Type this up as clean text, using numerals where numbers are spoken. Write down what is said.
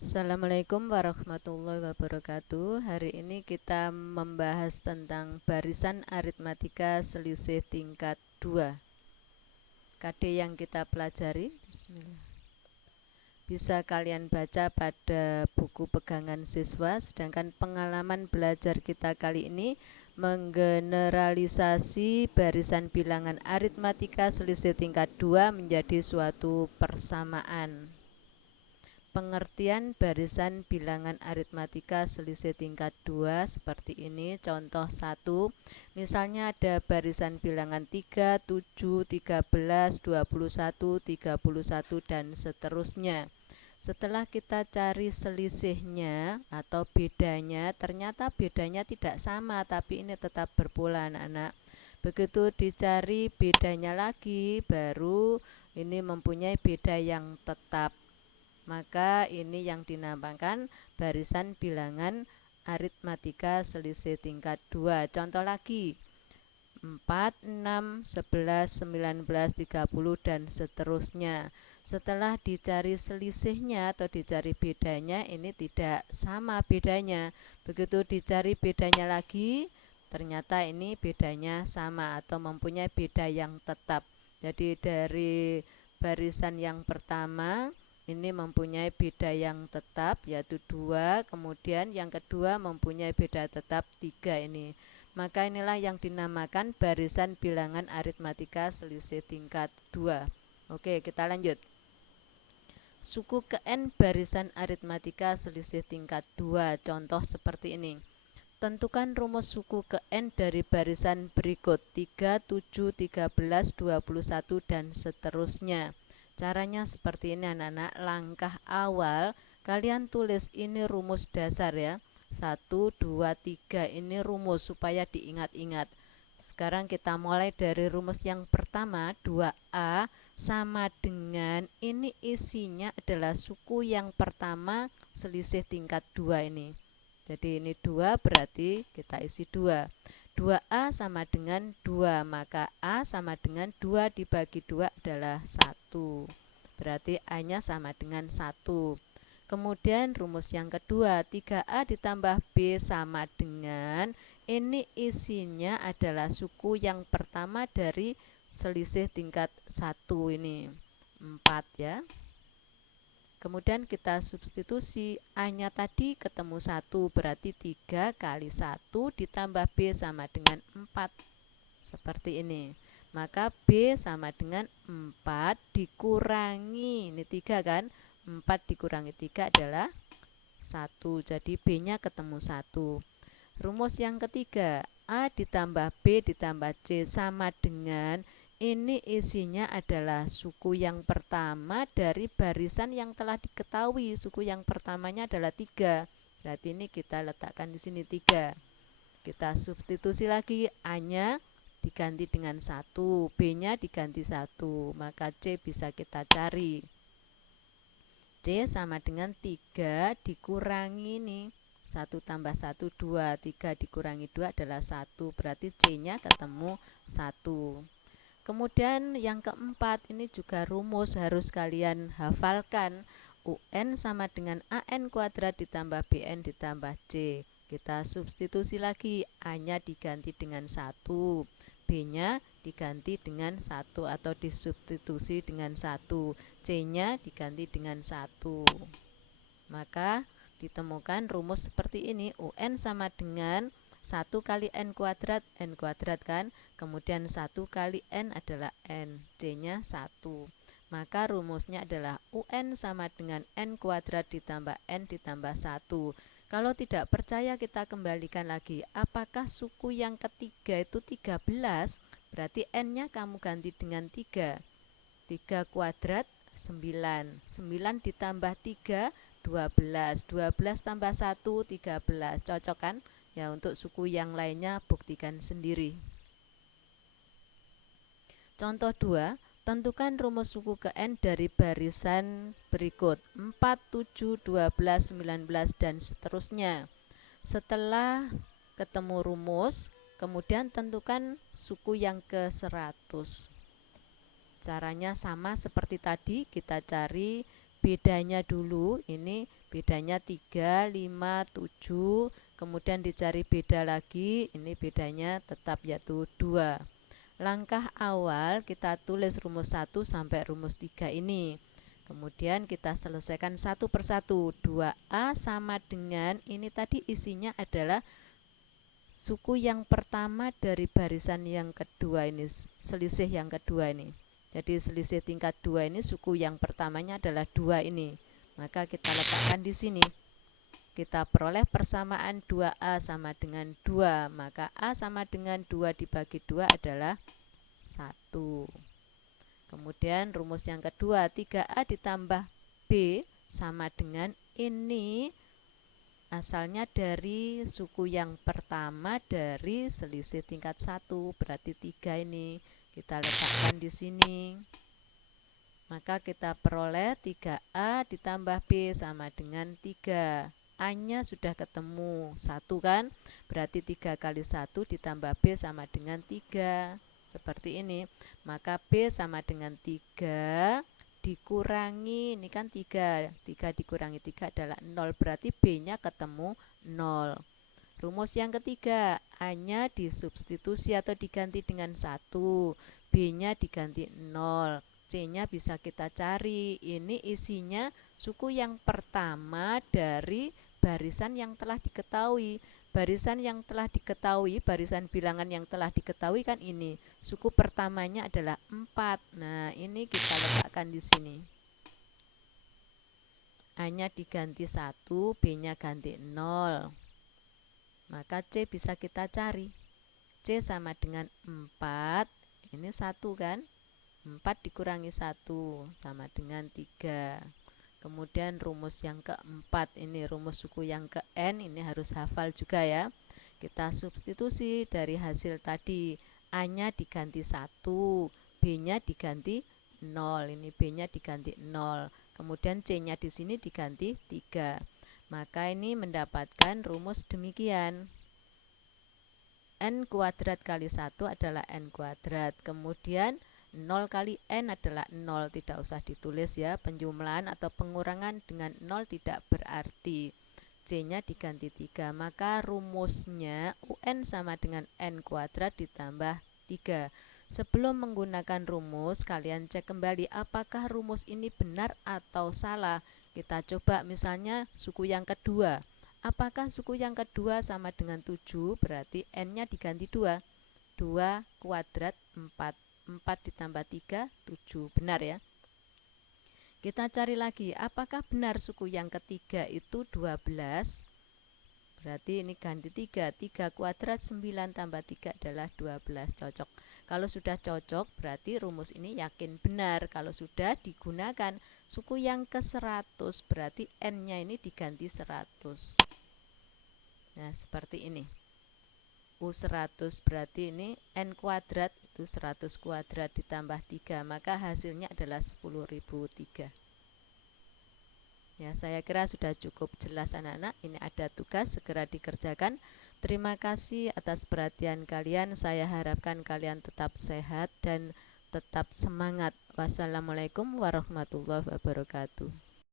Assalamualaikum warahmatullahi wabarakatuh. Hari ini kita membahas tentang barisan aritmatika selisih tingkat 2. KD yang kita pelajari, Bismillah, bisa kalian baca pada buku pegangan siswa, sedangkan pengalaman belajar kita kali ini menggeneralisasi barisan bilangan aritmatika selisih tingkat 2 menjadi suatu persamaan. Pengertian barisan bilangan aritmatika selisih tingkat 2 seperti ini. Contoh 1, misalnya ada barisan bilangan 3, 7, 13, 21, 31 dan seterusnya. Setelah kita cari selisihnya atau bedanya, ternyata bedanya tidak sama, tapi ini tetap berpola anak-anak. Begitu dicari bedanya lagi, baru ini mempunyai beda yang tetap. Maka ini yang dinamakan barisan bilangan aritmatika selisih tingkat 2. Contoh lagi, 4, 6, 11, 19, 30 dan seterusnya. Setelah dicari selisihnya atau dicari bedanya, ini tidak sama bedanya. Begitu dicari bedanya lagi, ternyata ini bedanya sama atau mempunyai beda yang tetap. Jadi dari barisan yang pertama ini mempunyai beda yang tetap yaitu 2, kemudian yang kedua mempunyai beda tetap 3 ini. Maka inilah yang dinamakan barisan bilangan aritmatika selisih tingkat 2. Oke, kita lanjut. Suku ke N barisan aritmatika selisih tingkat 2. Contoh seperti ini. Tentukan rumus suku ke N dari barisan berikut 3, 7, 13, 21 dan seterusnya. Caranya seperti ini anak-anak. Langkah awal kalian tulis ini rumus dasar ya. 1, 2, 3 ini rumus supaya diingat-ingat. Sekarang kita mulai dari rumus yang pertama. 2A sama dengan ini isinya adalah suku yang pertama selisih tingkat 2 ini. Jadi ini 2 berarti kita isi 2. 2A sama dengan 2, maka A sama dengan 2 dibagi 2 adalah 1. Berarti A-nya sama dengan 1. Kemudian rumus yang kedua, 3A ditambah B sama dengan ini isinya adalah suku yang pertama dari selisih tingkat 1 ini. 4 ya. Kemudian kita substitusi, A-nya tadi ketemu 1, berarti 3 kali 1 ditambah B sama dengan 4. Seperti ini. Maka B sama dengan 4 dikurangi, ini 3 kan, 4 dikurangi 3 adalah 1. Jadi B-nya ketemu 1. Rumus yang ketiga, A ditambah B ditambah C sama dengan ini isinya adalah suku yang pertama dari barisan yang telah diketahui. Suku yang pertamanya adalah 3. Berarti ini kita letakkan di sini 3. Kita substitusi lagi, A-nya diganti dengan 1, B-nya diganti 1. Maka C bisa kita cari. C sama dengan 3 dikurangi ini. 1 tambah 1, 2. 3 dikurangi 2 adalah 1. Berarti C-nya ketemu 1. Kemudian yang keempat, ini juga rumus harus kalian hafalkan. UN sama dengan AN kuadrat ditambah BN ditambah C. Kita substitusi lagi, A-nya diganti dengan 1, B-nya diganti dengan 1 atau disubstitusi dengan 1, C-nya diganti dengan 1. Maka ditemukan rumus seperti ini. UN sama dengan 1 kali N kuadrat kan, kemudian 1 kali N adalah N, C-nya 1. Maka rumusnya adalah UN sama dengan N kuadrat ditambah N ditambah 1. Kalau tidak percaya kita kembalikan lagi, apakah suku yang ketiga itu 13? Berarti N-nya kamu ganti dengan 3. 3 kuadrat 9. 9 ditambah 3 12. 12 tambah 1 13. Cocok kan? Ya, untuk suku yang lainnya buktikan sendiri. Contoh 2, tentukan rumus suku ke N dari barisan berikut 4, 7, 12, 19 dan seterusnya. Setelah ketemu rumus, kemudian tentukan suku yang ke 100. Caranya sama seperti tadi, kita cari bedanya dulu. Ini bedanya 3, 5, 7, kemudian dicari beda lagi, ini bedanya tetap yaitu 2. Langkah awal kita tulis rumus 1 sampai rumus 3 ini. Kemudian kita selesaikan satu persatu. 2A sama dengan, ini tadi isinya adalah suku yang pertama dari barisan yang kedua ini, selisih yang kedua ini. Jadi selisih tingkat 2 ini suku yang pertamanya adalah 2 ini. Maka kita letakkan di sini. Kita peroleh persamaan 2A sama dengan 2. Maka A sama dengan 2 dibagi 2 adalah 1. Kemudian rumus yang kedua, 3A ditambah B sama dengan ini asalnya dari suku yang pertama dari selisih tingkat 1, berarti 3 ini. Kita letakkan di sini. Maka kita peroleh 3A ditambah B sama dengan 3. A-nya sudah ketemu, 1 kan? Berarti 3 kali 1 ditambah B sama dengan 3. Seperti ini. Maka B sama dengan 3 dikurangi, ini kan 3 dikurangi 3 adalah 0, berarti B-nya ketemu 0. Rumus yang ketiga, A-nya disubstitusi atau diganti dengan 1, B-nya diganti 0, C-nya bisa kita cari. Ini isinya suku yang pertama dari barisan yang telah diketahui. Barisan yang telah diketahui, barisan bilangan yang telah diketahui kan ini. Suku pertamanya adalah 4. Nah, ini kita letakkan di sini. A-nya diganti 1, B-nya ganti 0. Maka C bisa kita cari. C sama dengan 4. Ini 1 kan? 4 dikurangi 1 sama dengan 3. Kemudian rumus yang keempat, ini rumus suku yang ke N, ini harus hafal juga ya. Kita substitusi dari hasil tadi. A-nya diganti 1, B-nya diganti 0. Ini B-nya diganti 0. Kemudian C-nya di sini diganti 3. Maka ini mendapatkan rumus demikian. N kuadrat kali 1 adalah N kuadrat. Kemudian 0 kali N adalah 0, tidak usah ditulis ya, penjumlahan atau pengurangan dengan 0 tidak berarti. C-nya diganti 3, maka rumusnya UN sama dengan N kuadrat ditambah 3. Sebelum menggunakan rumus, kalian cek kembali apakah rumus ini benar atau salah. Kita coba misalnya suku yang kedua. Apakah suku yang kedua sama dengan 7, berarti N-nya diganti 2. 2 kuadrat 4. 4 ditambah 3, 7. Benar ya? Kita cari lagi, apakah benar suku yang ketiga itu 12? Berarti ini ganti 3. 3 kuadrat 9 tambah 3 adalah 12. Cocok. Kalau sudah cocok, berarti rumus ini yakin benar. Kalau sudah digunakan suku yang ke 100, berarti N-nya ini diganti 100. Nah, seperti ini. U100 berarti ini N kuadrat itu 100 kuadrat ditambah 3, maka hasilnya adalah 10.003. Ya, saya kira sudah cukup jelas anak-anak. Ini ada tugas, segera dikerjakan. Terima kasih atas perhatian kalian. Saya harapkan kalian tetap sehat dan tetap semangat. Wassalamualaikum warahmatullahi wabarakatuh.